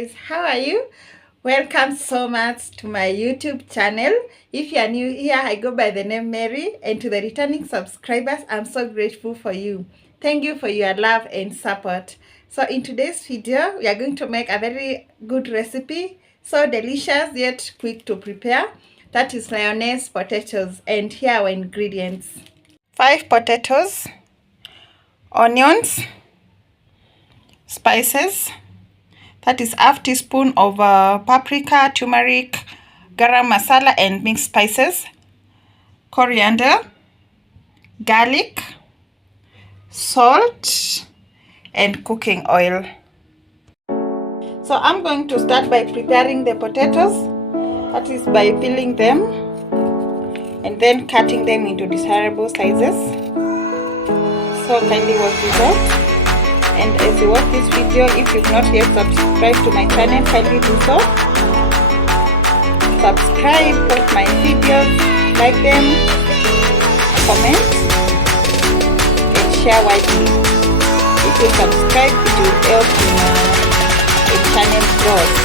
guys, how are you? Welcome so much to my YouTube channel. If you are new here, I go by the name Mary, and to the returning subscribers, I'm so grateful for you. Thank you for your love and support. So in today's video, we are going to make a very good recipe, so delicious yet quick to prepare. That is Lyonnaise potatoes, and here are our ingredients. 5 potatoes, onions, spices, that is half teaspoon of paprika, turmeric, garam masala and mixed spices, coriander, garlic, salt and cooking oil. So I'm going to start by preparing the potatoes, that is by peeling them and then cutting them into desirable sizes. So kindly watch this out. And as you watch this video, if you've not yet subscribed to my channel, kindly do so. Subscribe, watch my videos, like them, comment, and share widely. If you subscribe, it will help in channel growth.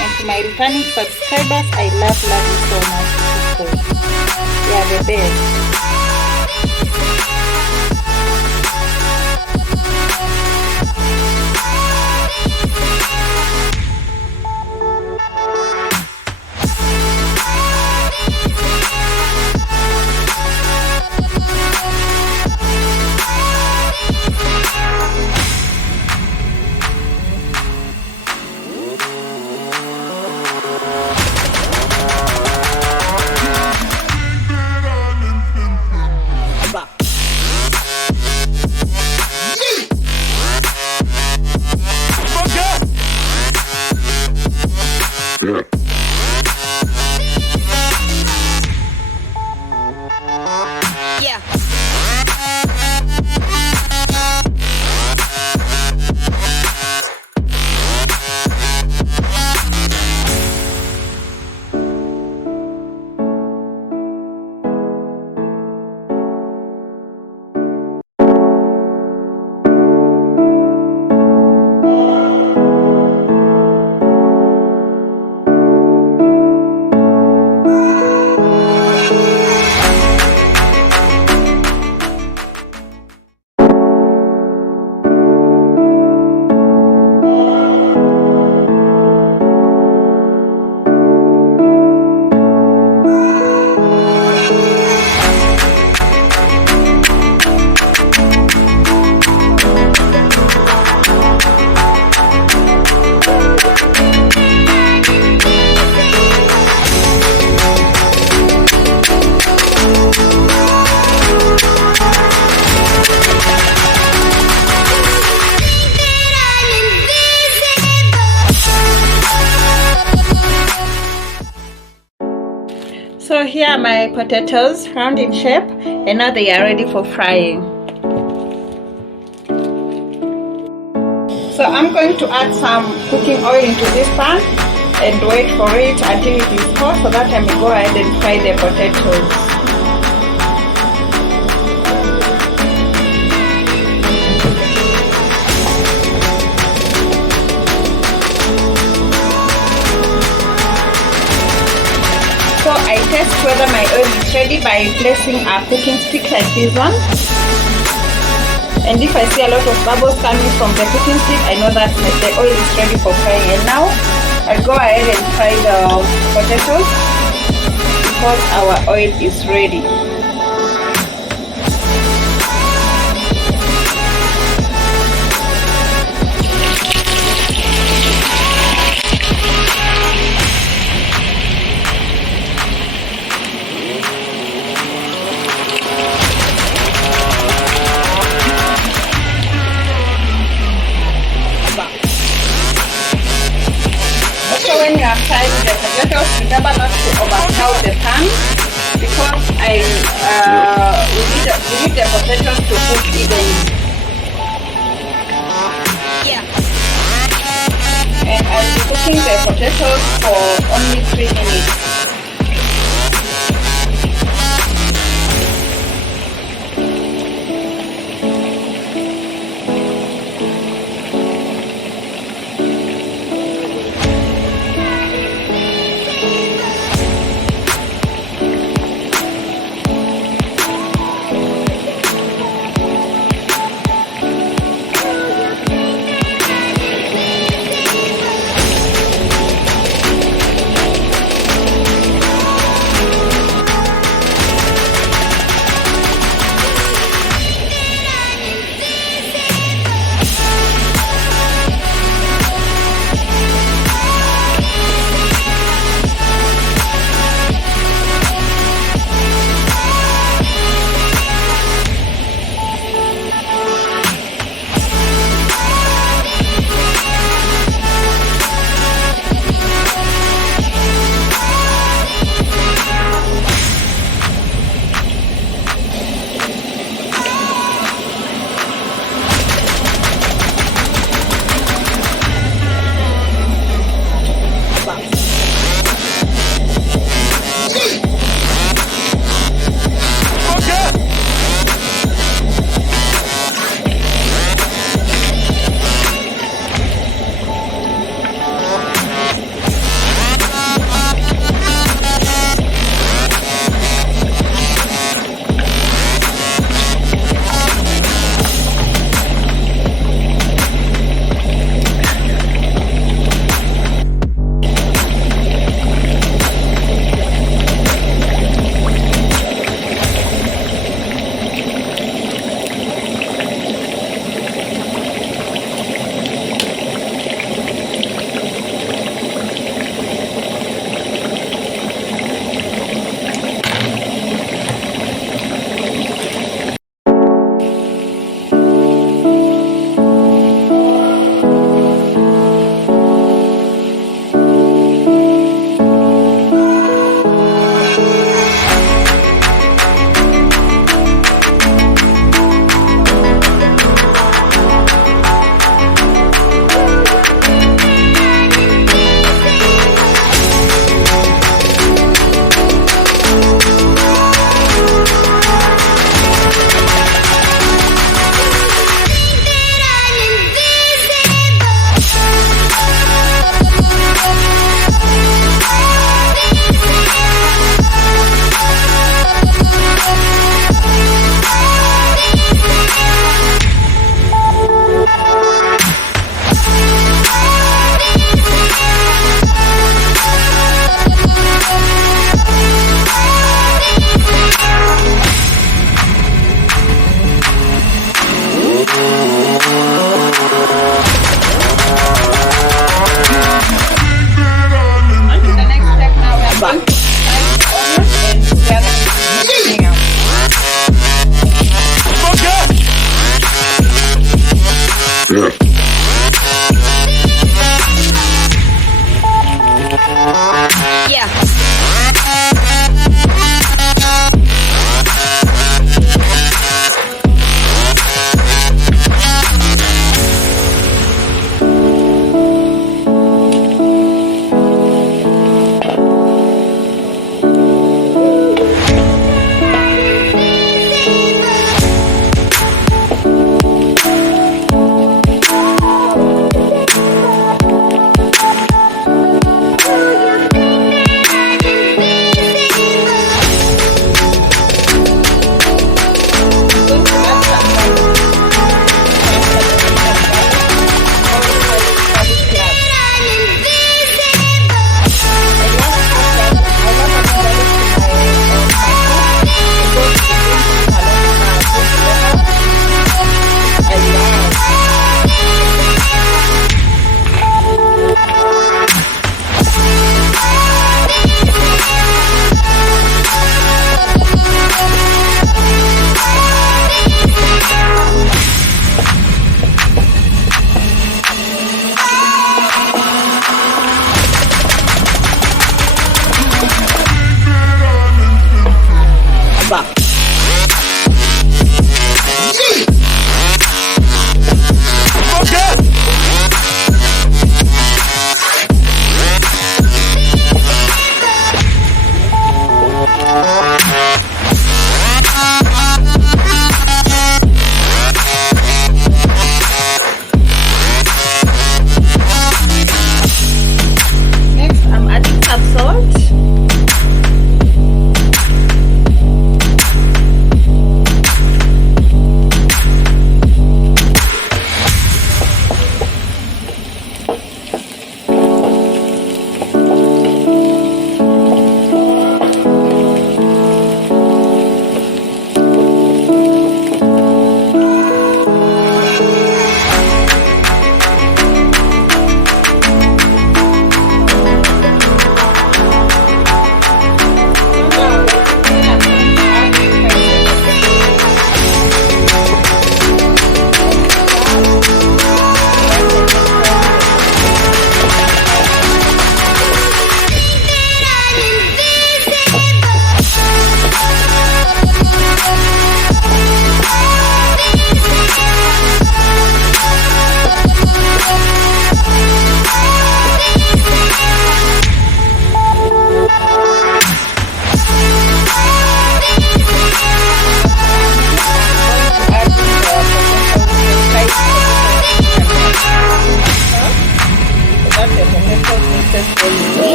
And to my returning subscribers, I love you so much, people. You are the best. So here are my potatoes, round in shape, and now they are ready for frying. So I'm going to add some cooking oil into this pan and wait for it until it is hot, so that I may go ahead and fry the potatoes. So I test whether my oil is ready by placing a cooking stick like this one. And if I see a lot of bubbles coming from the cooking stick, I know that the oil is ready for frying. And now I'll go ahead and fry the potatoes because our oil is ready. When you are frying the potatoes, remember not to overcrowd the pan because we need the potatoes to cook evenly. Yeah. And I'll be cooking the potatoes for only 3 minutes.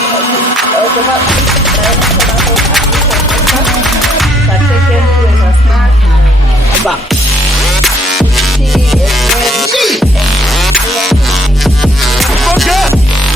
I was about to put tomatoes and onions, but secondly I was thinking back. Tea is ready. Okay.